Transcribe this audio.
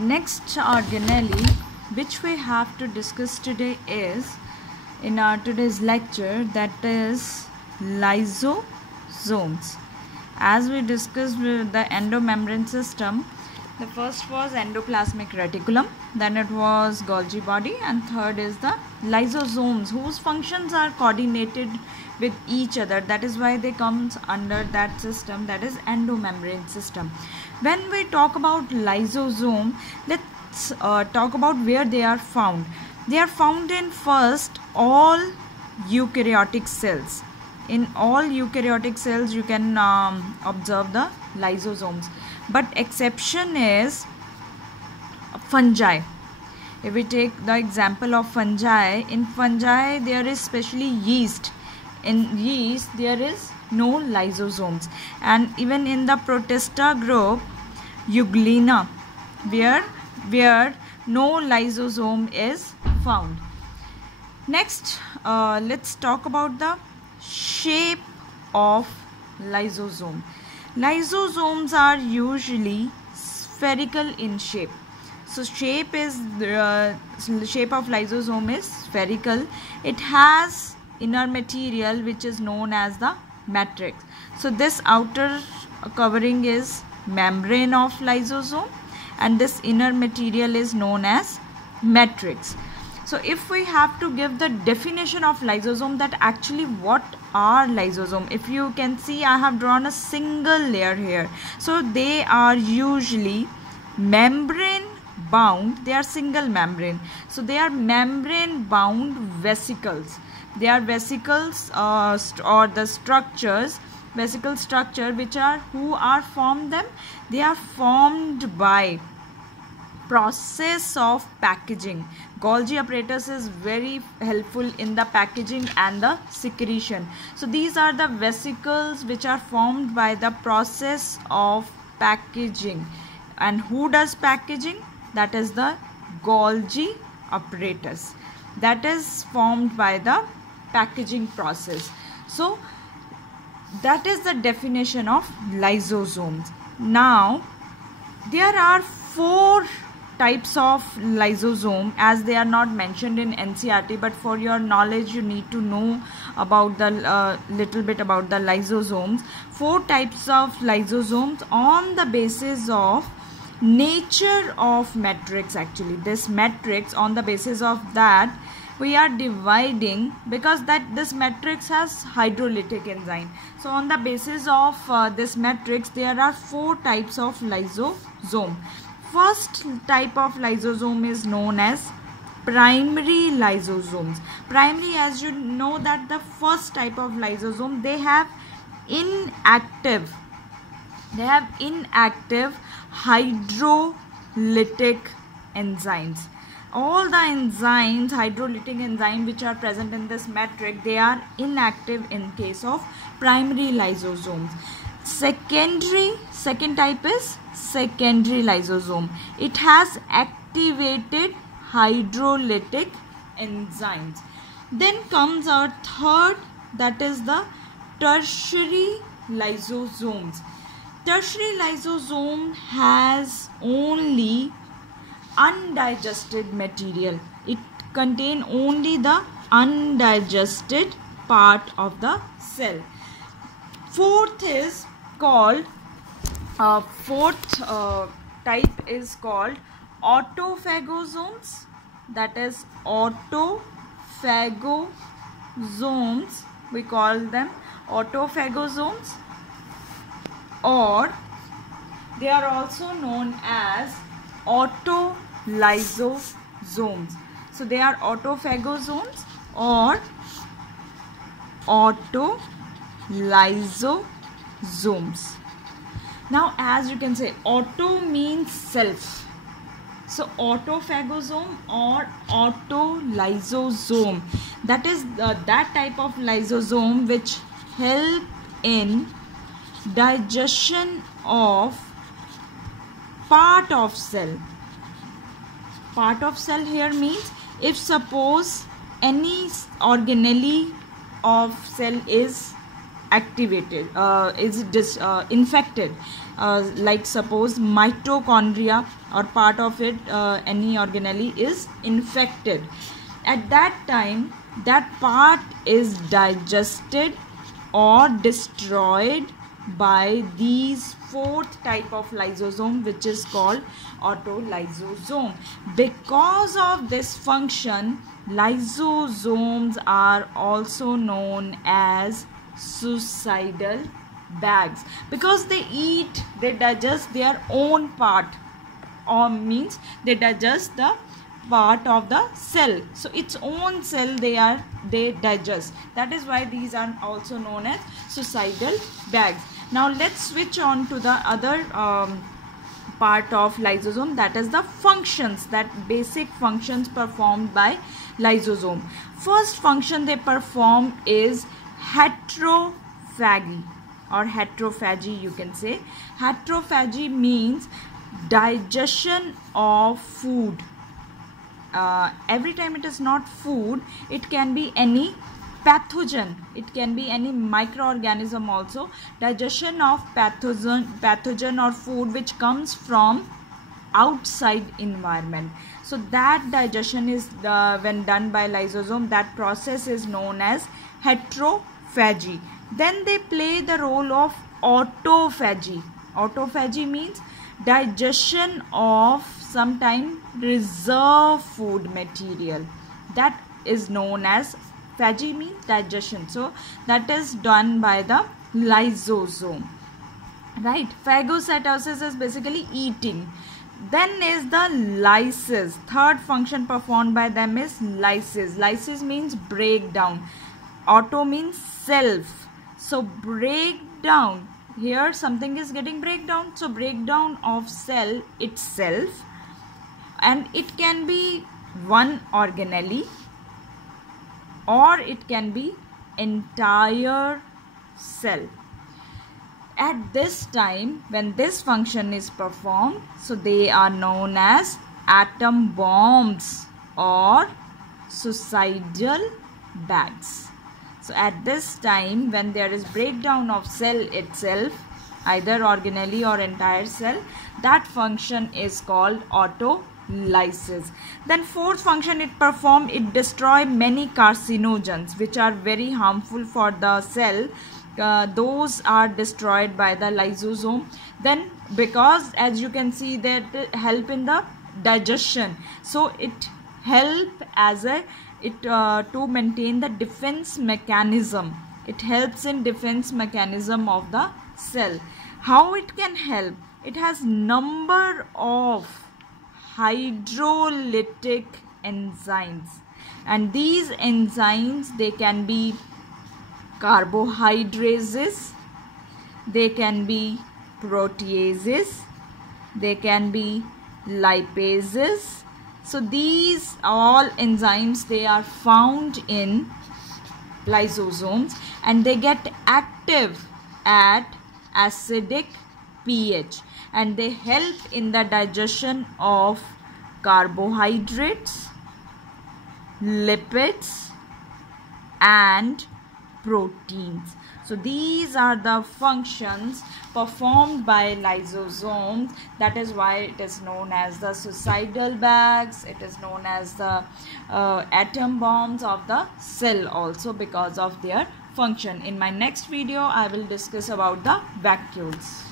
Next organelle which we have to discuss today is in our today's lecture, that is lysosomes. As we discussed with the endomembrane system, the first was endoplasmic reticulum, then it was Golgi body, and third is the lysosomes, whose functions are coordinated with each other. That is why they comes under that system, that is endomembrane system. When we talk about lysosome, let's talk about where they are found. They are found in first all eukaryotic cells. In all eukaryotic cells you can observe the lysosomes, but exception is fungi. If we take the example of fungi, in fungi there is especially yeast. In yeast there is no lysosomes, and even in the Protista group, Euglena, where no lysosome is found. Next, let's talk about the shape of lysosome. Lysosomes are usually spherical in shape. So shape of lysosome is spherical. It has inner material which is known as the matrix. So this outer covering is membrane of lysosome, and this inner material is known as matrix. So if we have to give the definition of lysosome, that actually what are lysosome, if you can see I have drawn a single layer here. So they are usually membrane bound, they are single membrane. So they are membrane bound vesicles. They are vesicles or the structures, vesicle structure, which are formed them. They are formed by process of packaging. Golgi apparatus is very helpful in the packaging and the secretion. So these are the vesicles which are formed by the process of packaging. And who does packaging? That is the Golgi apparatus. That is formed by the packaging process. So that is the definition of lysosomes. Now there are 4 types of lysosome, as they are not mentioned in NCERT, but for your knowledge you need to know about the little bit about the lysosomes. 4 types of lysosomes on the basis of nature of matrix. Actually this matrix, on the basis of that we are dividing, because that this matrix has hydrolytic enzyme. So on the basis of this matrix there are 4 types of lysosome. First type of lysosome is known as primary lysosomes. Primary, as you know, that the first type of lysosome, they have inactive hydrolytic enzymes. All the enzymes, hydrolytic enzymes which are present in this matrix, they are inactive in case of primary lysosomes. Second type is secondary lysosome. It has activated hydrolytic enzymes. Then comes our third, that is the tertiary lysosomes. Tertiary lysosome has only undigested material. It contains only the undigested part of the cell. Fourth type is called autophagosomes. That is autophagosomes, we call them autophagosomes, or they are also known as autolysosomes. So they are autophagosomes or autolysosomes. Now as you can say, auto means self. So autophagosome or autolysosome, that is that type of lysosome which help in digestion of part of cell. Part of cell here means, if suppose any organelle of cell is activated, infected, like suppose mitochondria or part of it, any organelle is infected. At that time, that part is digested or destroyed by these fourth type of lysosome, which is called autolysosome. Because of this function, lysosomes are also known as suicidal bags, because they digest their own part, or means they digest the part of the cell, so its own cell they digest. That is why these are also known as suicidal bags. Now let's switch on to the other part of lysosome, that is the functions, that basic functions performed by lysosome. First function they perform is heterophagy, or heterophagy you can say. Heterophagy means digestion of food. Every time it is not food, it can be any pathogen, it can be any microorganism also. Digestion of pathogen or food which comes from outside environment. So that digestion is when done by lysosome, that process is known as heterophagy. Then they play the role of autophagy. Autophagy means digestion of sometime reserve food material, that is known as phagy, means digestion. So that is done by the lysosome, right? Phagocytosis is basically eating. Then is the lysis. Third function performed by them is lysis. Lysis means breakdown. Auto means self, so breakdown. Here something is getting breakdown, so breakdown of cell itself, and it can be one organelle or it can be entire cell. At this time, when this function is performed, so they are known as atom bombs or suicidal bags. So at this time, when there is breakdown of cell itself, either organelle or entire cell, that function is called autolysis. Then fourth function it perform, it destroy many carcinogens which are very harmful for the cell. Those are destroyed by the lysosome. Then because as you can see that help in the digestion, so it help as a to maintain the defense mechanism. It helps in defense mechanism of the cell. How it can help? It has number of hydrolytic enzymes, and these enzymes, they can be carbohydrases, they can be proteases, they can be lipases. So these all enzymes, they are found in lysosomes, and they get active at acidic pH, and they help in the digestion of carbohydrates, lipids and proteins. So these are the functions performed by lysosomes. That is why it is known as the suicidal bags. It is known as the atom bombs of the cell also, because of their function. In my next video, I will discuss about the vacuoles.